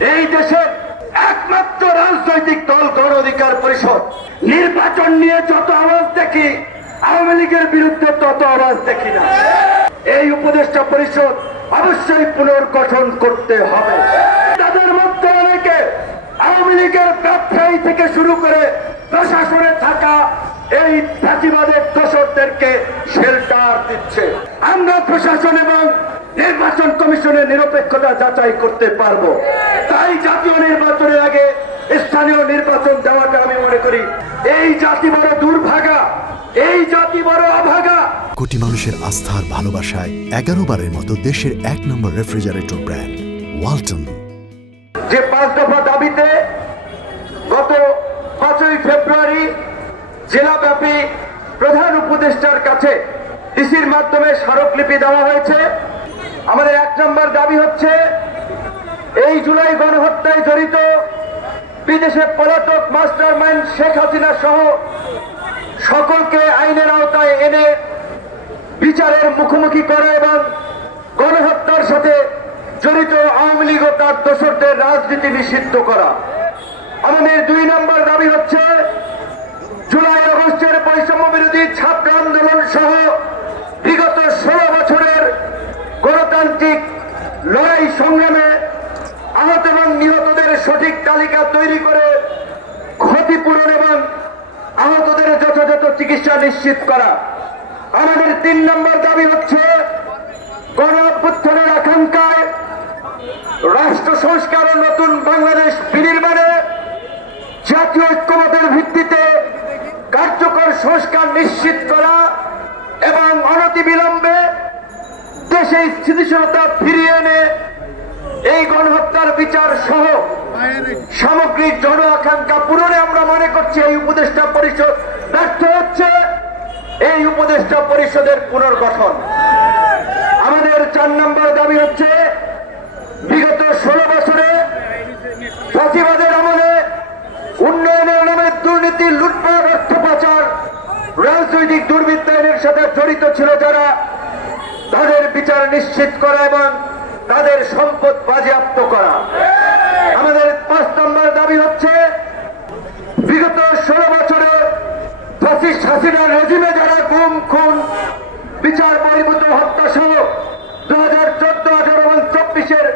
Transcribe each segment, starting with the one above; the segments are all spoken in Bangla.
এই দেশের একমাত্র রাজনৈতিক দল গণ অধিকার পরিষদ। নির্বাচন নিয়ে যত আওয়াজ দেখি, আওয়ামী লীগের বিরুদ্ধে তত আওয়াজ দেখি না। এই উপদেষ্টা পরিষদ অবশ্যই পুনর্গঠন করতে হবে। তাদের মধ্যে অনেকে আওয়ামী লীগের ব্যবসায়ী থেকে শুরু করে প্রশাসনে থাকা এই ফাঁসিবাদের দোষরদেরকে শেল্টার দিচ্ছে। আমরা প্রশাসন এবং নির্বাচন কমিশনের নিরপেক্ষতা যাচাই করতে পারব। তাই জাতীয় নির্বাচনের আগে স্থানীয় নির্বাচন দেওয়াটা আমি মনে করি এই জাতি বড় দুর্ভাগা এই জাতি বড় অভাগা। কোটি মানুষের আস্থার ভালোবাসায় এগারো বারের মতো দেশের এক নম্বর রেফ্রিজারেটর ব্র্যান্ড ওয়ালটন। যে পাঁচ দফা দাবিতে গত পাঁচই ফেব্রুয়ারি জেলাব্যাপী প্রধান উপদেষ্টার কাছে ডিসির মাধ্যমে স্মারকলিপি দেওয়া হয়েছে। আমাদের এক নম্বর দাবি হচ্ছে এই জুলাই গণহত্যায় জড়িত বিদেশে পলাতক মাস্টার মাইন্ড শেখ হাসিনা সহ সকলকে আইনের আওতায় এনে বিচারের মুখোমুখি করা এবং গণহত্যার সাথে জড়িত আওয়ামী লীগ ও তার দোসরদের রাজনীতি নিষিদ্ধ করা। আমাদের দুই নম্বর দাবি হচ্ছে, জুলাই আগস্টের বৈষম্য বিরোধী ছাত্র আন্দোলন সহ বিগত ষোলো বছরের গণতান্ত্রিক লড়াই সংগ্রামে সঠিক তালিকা তৈরি করে ক্ষতিপূরণ এবং আহতদের যথাযথ চিকিৎসা নিশ্চিত করা। আমাদের তিন নম্বর দাবি হচ্ছে গণ অভ্যুত্থানের আকাঙ্ক্ষায় রাষ্ট্র সংস্কার নতুন বাংলাদেশ বিনির্মাণে জাতীয় ঐক্যমতের ভিত্তিতে কার্যকর সংস্কার নিশ্চিত করা এবং অনতিবিলম্বে দেশে স্থিতিশীলতা ফিরিয়ে এনে এই গণহত্যার বিচার সহ সামগ্রিক জন আকাঙ্ক্ষা পূরণে আমরা মনে করছি এই উপদেষ্টা পরিষদ ব্যর্থ হচ্ছে। এই উপদেষ্টা পরিষদের পুনর্গঠন। আমাদের চার নম্বর দাবি হচ্ছে, বিগত ষোলো বছরে ফাঁসিবাদের আমলে উন্নয়নের নামে দুর্নীতি, লুটপাট অর্থ পাচার রাজনৈতিক দুর্বৃত্তায়নের সাথে জড়িত ছিল যারা, তাদের বিচার নিশ্চিত করা এবং তাদের সম্পদ বাজেয়াপ্ত করা। পাঁচ নম্বর দাবি হচ্ছে, বিগত ষোলো বছরে ফাসিস্ট হাসিনার রেজিমে যারা গুম, খুন, বিচার বহির্ভূত হত্যা সহ দু হাজার চোদ্দ, আঠারো এবং চব্বিশের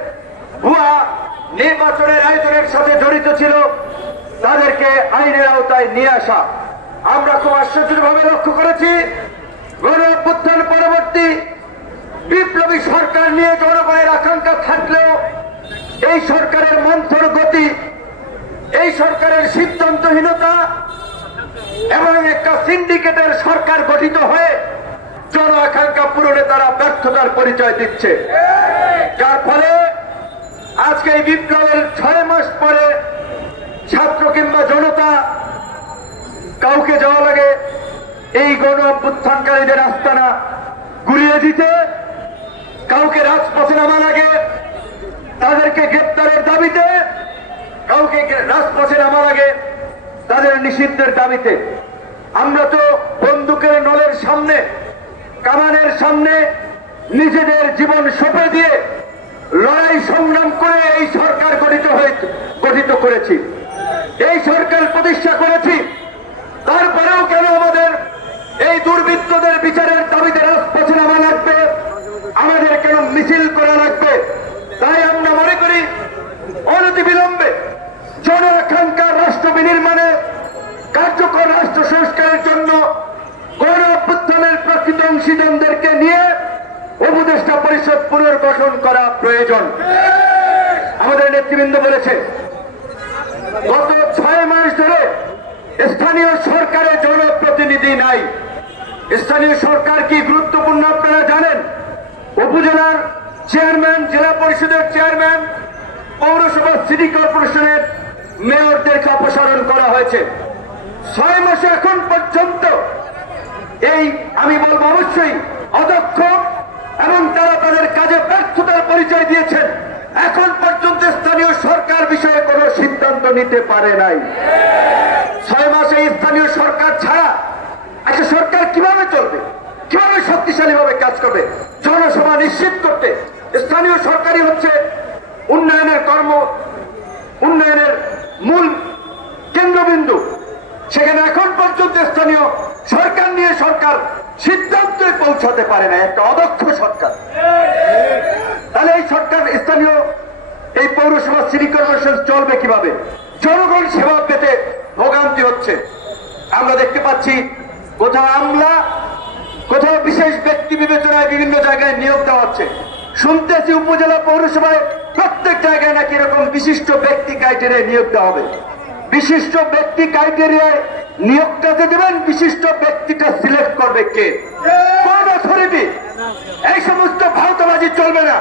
ভুয়া নির্বাচনের আয়োজনের সাথে জড়িত ছিল, তাদেরকে আইনের আওতায় নিয়ে আসা। আমরা খুব আশ্চর্যভাবে লক্ষ্য করেছি, গণ পরবর্তী বিপ্লবী সরকার নিয়ে জনগণের আকাঙ্ক্ষা থাকলেও এই সরকারের মন্থর গতি, এই সরকারের সিদ্ধান্তহীনতা এবং একটা সিন্ডিকেটের সরকার গঠিত হয়ে জন আকাঙ্ক্ষা পূরণে তারা ব্যর্থতার পরিচয় দিচ্ছে। যার ফলে আজকে এই বিপ্লবের ছয় মাস পরে ছাত্র কিংবা জনতা কাউকে যাওয়া লাগে, এই গণ অভ্যুত্থানকারীদের আস্তানা গুলিয়ে দিতে, কাউকে রাজপথে নামা লাগে তাদেরকে গ্রেপ্তারের দাবিতে, কাউকে রাজপথে নামা লাগে তাদের নিষিদ্ধের দাবিতে। আমরা তো বন্দুকের নলের সামনে, কামানের সামনে নিজেদের জীবন সঁপে দিয়ে লড়াই সংগ্রাম করে এই সরকার গঠিত হয়ে, গঠিত করেছি। এই সরকার প্রতিষ্ঠা করেছি। তারপরেও কেন আমাদের এই দুর্বৃত্তদের বিচারের দাবিতে রাজপথে নামা লাগবে আমাদের কেন মিছিল করা লাগবে তাই আমরা মনে করি অনতিবিলম্বে জন আকাঙ্ক্ষার রাষ্ট্র বিনির্মাণে কার্যকর রাষ্ট্র সংস্কারের জন্য গণ অভ্যুত্থানের প্রকৃত অংশীদারদেরকে নিয়ে উপদেষ্টা পরিষদ পুনর্গঠন করা প্রয়োজন। আমাদের নেতৃবৃন্দ বলেছে, গত ছয় মাস ধরে স্থানীয় সরকারের জনপ্রতিনিধি নাই। স্থানীয় সরকার কি গুরুত্বপূর্ণ আপনারা জানেন? উপজেলার চেয়ারম্যান, জেলা পরিষদের চেয়ারম্যান, পৌরসভা, সিটি কর্পোরেশনের মেয়রদেরকে অপসারণ করা হয়েছে। ছয় মাসে এখন পর্যন্ত এই, আমি বলব অবশ্যই অদক্ষ এবং তারা তাদের কাজে ব্যর্থতার পরিচয় দিয়েছেন। এখন পর্যন্ত স্থানীয় সরকার বিষয়ে কোনো সিদ্ধান্ত নিতে পারে নাই। ছয় মাসে স্থানীয় সরকার ছাড়া একটা সরকার কীভাবে চলবে? কীভাবে শক্তিশালী ভাবে কাজ করবে? জনসভা নিশ্চিত করতে স্থানীয় সরকারই হচ্ছে উন্নয়নের কর্ম, উন্নয়নের মূল কেন্দ্রবিন্দু। সেখানে এখন পর্যন্ত স্থানীয় সরকার নিয়ে সরকার সিদ্ধান্তে পৌঁছাতে পারে না, একটা অদক্ষ সরকার তাহলে এই সরকার স্থানীয় এই পৌরসভা সিটি কর্পোরেশন চলবে কীভাবে? জনগণ সেবা পেতে ভোগান্তি হচ্ছে। আমরা দেখতে পাচ্ছি, কোথাও আমলা, কোথাও বিশেষ ব্যক্তি বিবেচনায় বিভিন্ন জায়গায় নিয়োগ দেওয়া হচ্ছে। শুনতেছি উপজেলা পৌরসভায় প্রত্যেক জায়গায় নাকি এরকম বিশিষ্ট ব্যক্তি ক্রাইটেরিয়া নিয়োগ দেওয়া হবে। বিশিষ্ট ব্যক্তি ক্রাইটেরিয়ায় নিয়োগটা যে দেবেন, বিশিষ্ট ব্যক্তিটা সিলেক্ট করবে কে? অথরিটি এই সমস্ত ভারতবাজি চলবে না।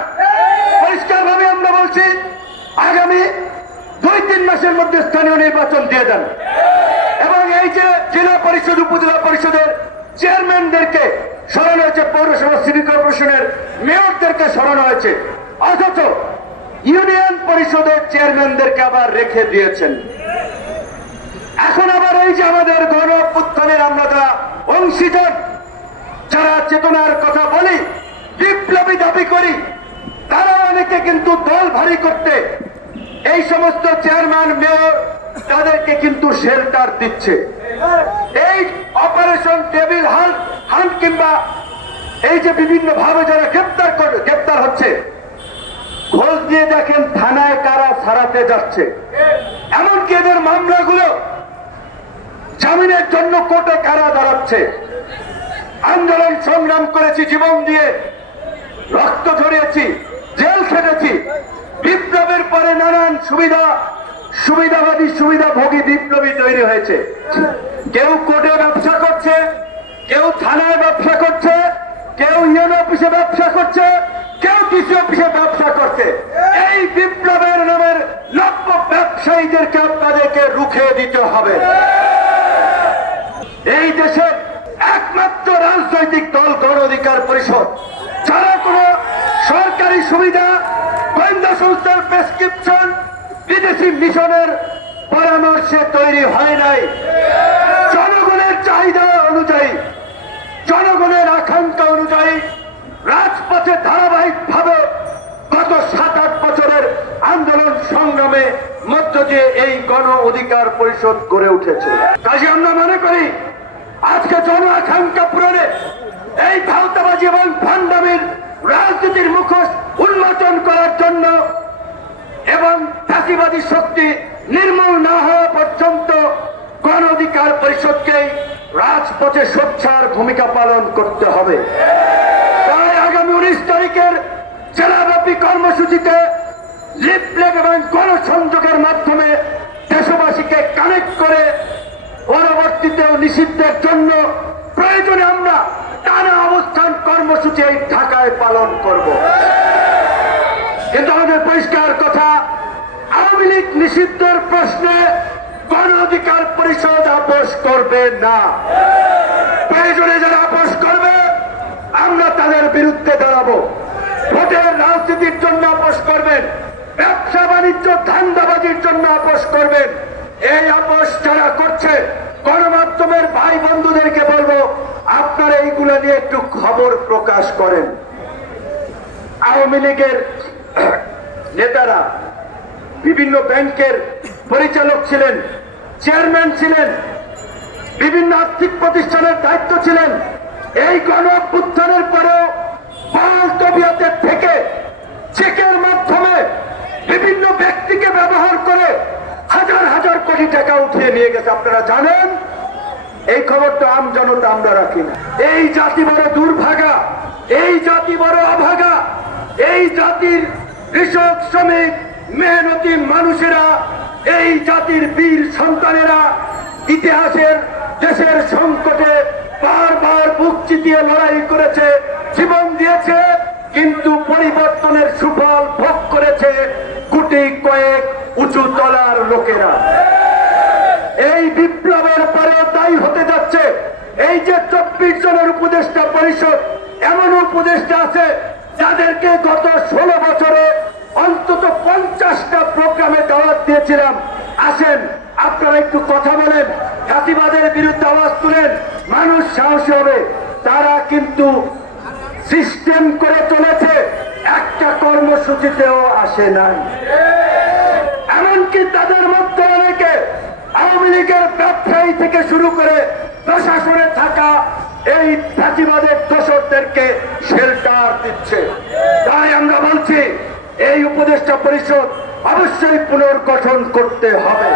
পরিষ্কার ভাবে আমরা বলছি, আগামী দুই তিন মাসের মধ্যে স্থানীয় নির্বাচন দিয়ে দেন। এবং এই যে জেলা পরিষদ, উপজেলা পরিষদের চেয়ারম্যানদেরকে সরানো হয়েছে, পৌরসভা সিটি কর্পোরেশনের মেয়রদেরকে সরানো হয়েছে, অথচ ইউনিয়ন পরিষদের চেয়ারম্যানদেরকে আবার রেখে দিয়েছেন। এখন আবার এই যে আমাদের গণ আমরা যারা অংশীদার যারা চেতনার কথা বলি, বিপ্লবী দাবি করি, তারা অনেকে কিন্তু দল ভারী করতে, এই সমস্ত চেয়ারম্যান, মেয়র, তাদেরকে কিন্তু শেল্টার দিচ্ছে। এই অপারেশন টেবিল হান হান কিংবা এই যে বিভিন্ন ভাবে যারা গ্রেপ্তার করে, গ্রেপ্তার হচ্ছে, খোঁজ দিয়ে দেখেন থানায় কারা ছাড়াতে যাচ্ছে। এমনকি এদের মামলাগুলো জামিনের জন্য কোর্টে কারা দাঁড়াচ্ছে? আন্দোলন সংগ্রাম করেছি, জীবন দিয়ে। রক্ত ঝরিয়েছি, জেল খেটেছি। বিপ্লবের পরে নানান সুবিধা, সুবিধাবাদী, সুবিধাভোগী বিপ্লবী তৈরি হয়েছে। কেউ কোর্টে ব্যবসা করছে, কেউ থানায় ব্যবসা করছে, কেউ ইউএন অফিসে ব্যবসা করছে, কেউ কৃষি অফিসে ব্যবসা করছে। এই বিপ্লবের নামের নব্য ব্যবসায়ীদেরকে আপনাদেরকে রুখে দিতে হবে। এই দেশের রাজনৈতিক দল গণ অধিকার পরিষদ। যারা কোন সরকারি সুবিধা, গোয়েন্দা সংস্থার প্রেসক্রিপশন বিদেশি মিশনের পরামর্শে তৈরি হয় নাই। জনগণের চাহিদা অনুযায়ী, জনগণের আকাঙ্ক্ষা অনুযায়ী রাজপথে ধারাবাহিক ভাবে গত সাত আট বছরের আন্দোলন সংগ্রামে মধ্য দিয়ে এই গণ অধিকার পরিষদ গড়ে উঠেছে। কাজে আমরা মনে করি আজকে জন আকাঙ্ক্ষা পূরণে এই ভাওতাবাজি এবং ভান্ডামির রাজনীতির মুখোশ উন্মোচন করার জন্য এবং ফাঁসিবাদী শক্তি নির্মূল না হওয়া পর্যন্ত গণ অধিকার পরিষদকে রাজপথে সোচ্চার ভূমিকা পালন করতে হবে। তাই আগামী উনিশ তারিখের জেলাব্যাপী কর্মসূচিতে লিপলেট এবং গণসংযোগের মাধ্যমে দেশবাসীকে কানেক্ট করে পরবর্তীতেও নিষিদ্ধের জন্য প্রয়োজনে আমরা টানা অবস্থান কর্মসূচি এই ঢাকায় পালন করব। কিন্তু আমাদের পরিষ্কার কথা, আওয়ামী লীগ নিষিদ্ধের প্রশ্নে গণ অধিকার পরিষদ আপোষ করবে না। প্রয়োজনে যারা আপোষ করবে, আমরা তাদের বিরুদ্ধে দাঁড়াবো। ভোটের রাজনীতির জন্য আপোষ করবেন, ব্যবসা বাণিজ্য ধান্দাবাজির জন্য আপোষ করবেন। এই আপোষ যারা করছে গণমাধ্যমের ভাই বন্ধুদেরকে বলব, আপনারা এইগুলো নিয়ে একটু খবর প্রকাশ করেন। আওয়ামী লীগের নেতারা বিভিন্ন ব্যাংকের পরিচালক ছিলেন, চেয়ারম্যান ছিলেন, বিভিন্ন আর্থিক প্রতিষ্ঠানের দায়িত্ব ছিলেন। এই গণ অভ্যুত্থানের পরেও পাল তবিয়াতে থেকে চেকের মাধ্যমে বিভিন্ন ব্যক্তিকে ব্যবহার করে হাজার হাজার কোটি টাকা উঠিয়ে নিয়ে গেছে। আপনারা জানেন? এই খবরটা আম জনতা আমরা রাখি না। এই জাতি বড় দুর্ভাগা, এই জাতি বড় অভাগা, এই জাতির কৃষক, শ্রমিক, মেহনতি মানুষেরা, এই জাতির বীর সন্তানেরা ইতিহাসের, দেশের সংকটে বারবার বুক চিতিয়ে লড়াই করেছে, জীবন দিয়েছে, কিন্তু পরিবর্তনের সুফল ভোগ করেছে গুটি কয়েক উঁচু তলার লোকেরা এই বিপ্লবের পরে তাই হতে যাচ্ছে এই যে চব্বিশ জনের উপদেষ্টা পরিষদ, এমন উপদেষ্টা আছে যাদেরকে গত ষোলো বছরে অন্তত পঞ্চাশটা প্রোগ্রামে দাওয়াত দিয়েছিলাম। আসেন, আপনারা একটু কথা বলেন ফাঁসিবাদের বিরুদ্ধে আওয়াজ তুলেন, মানুষ সাহসী হবে। তারা কিন্তু সিস্টেম করে চলেছে, একটা কর্মসূচিতেও আসে নাই। এমনকি তাদের মধ্যে অনেকে আওয়ামী লীগের ব্যবসায়ী থেকে শুরু করে প্রশাসনে থাকা এই ফাঁসিবাদের দোষরদেরকে শেল্টার দিচ্ছে। তাই আমরা বলছি, এই উপদেষ্টা পরিষদ অবশ্যই পুনর্গঠন করতে হবে।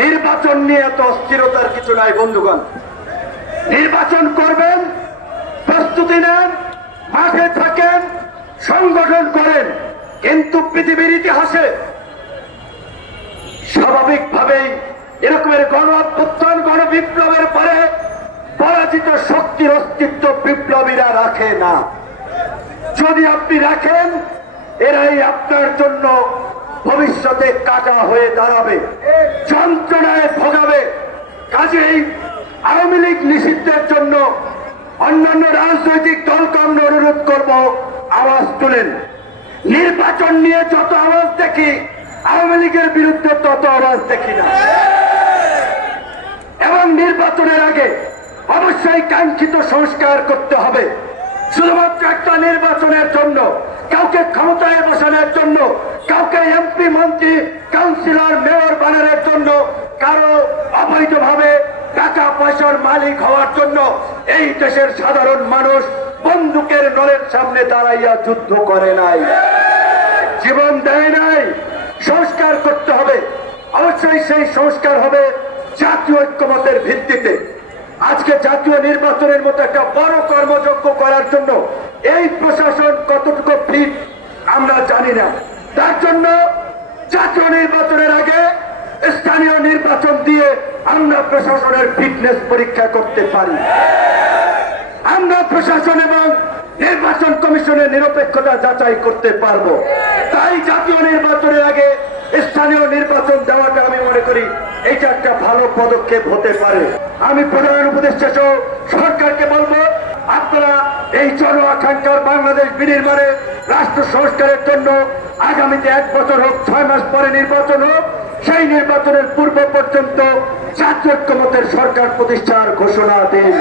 নির্বাচন নিয়ে এত অস্থিরতার কিছু নাই, বন্ধুগণ। নির্বাচন করবেন, প্রস্তুতি নেন, মাঠে থাকেন, সংগঠন করেন। কিন্তু পৃথিবীর ইতিহাসে স্বাভাবিকভাবেই এরকমের গণ অভ্যুত্থান, গণ বিপ্লবের পরে পরাজিত শক্তির অস্তিত্ব বিপ্লবীরা রাখে না। যদি আপনি রাখেন, এরাই আপনার জন্য ভবিষ্যতে কাটা হয়ে দাঁড়াবে, যন্ত্রণায় ভোগাবে। কাজেই আওয়ামী লীগ নিষিদ্ধের জন্য অন্যান্য রাজনৈতিক দলকে আমরা অনুরোধ করব, আওয়াজ তুলেন। নির্বাচন নিয়ে যত আওয়াজ দেখি, আওয়ামী লীগের বিরুদ্ধে তত আওয়াজ দেখি না। এবং নির্বাচনের আগে অবশ্যই কাঙ্ক্ষিত সংস্কার করতে হবে। শুধুমাত্র একটা নির্বাচনের জন্য, কাউকে ক্ষমতায় বসানোর জন্য, কাউকে এমপি মন্ত্রী, কাউন্সিলর, মেয়র বানানোর জন্য, কারও অবৈধভাবে টাকা পয়সার মালিক হওয়ার জন্য এই দেশের সাধারণ মানুষ বন্দুকের নলের সামনে দাঁড়াইয়া যুদ্ধ করে নাই। জীবন দেয় নাই। সংস্কার করতে হবে। অবশ্যই সেই সংস্কার হবে জাতীয় ঐক্যমতের ভিত্তিতে আজকে জাতীয় নির্বাচনের মতো একটা বড় কর্মযজ্ঞ করার জন্য এই প্রশাসন কতটুকু ফিট আমরা জানি না। তার জন্য জাতীয় নির্বাচনের আগে স্থানীয় নির্বাচন দিয়ে আমরা প্রশাসনের ফিটনেস পরীক্ষা করতে পারি। আমরা প্রশাসন এবং নির্বাচন কমিশনের নিরপেক্ষতা যাচাই করতে পারব। তাই জাতীয় নির্বাচনের আগে স্থানীয় নির্বাচন দেওয়াটা মনে করি এটা একটা ভালো পদক্ষেপ হতে পারে। আমি প্রধান উপদেষ্টা সহ সরকারকে বলব, আপনারা এই জন আকাঙ্ক্ষার বাংলাদেশ বিনির্মাণে রাষ্ট্র সংস্কারের জন্য আগামীতে এক বছর হোক, ছয় মাস পরে নির্বাচন হোক, সেই নির্বাচনের পূর্ব পর্যন্ত জাতীয় ঐক্যমতের সরকার প্রতিষ্ঠার ঘোষণা দিন।